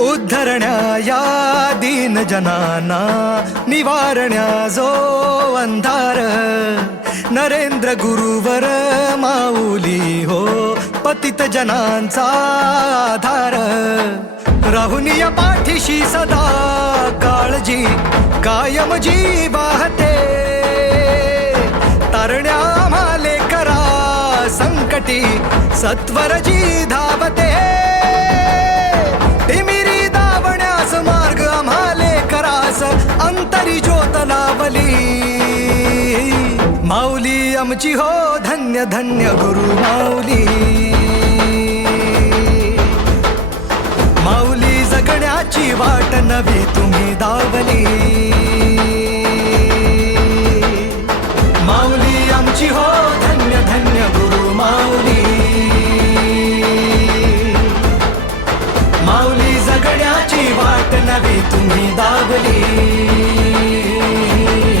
उद्धरण्या या दीन जनाना निवारण्या जो अंधार. नरेंद्र गुरुवर माऊली हो पतित जनांचा आधार. राहुनिया पाठीशी सदा काळजी कायम जी वाहते तारण्या माले करा संकटी सत्वर जी धावते. ज्योत माऊली आमची हो धन्य धन्य गुरु माऊली माऊली जगण्याची वाट नवी तुम्ही दावली. माऊली आमची हो धन्य धन्य गुरु माऊली माऊली जगण्याची वाट नवी तुम्ही दावली.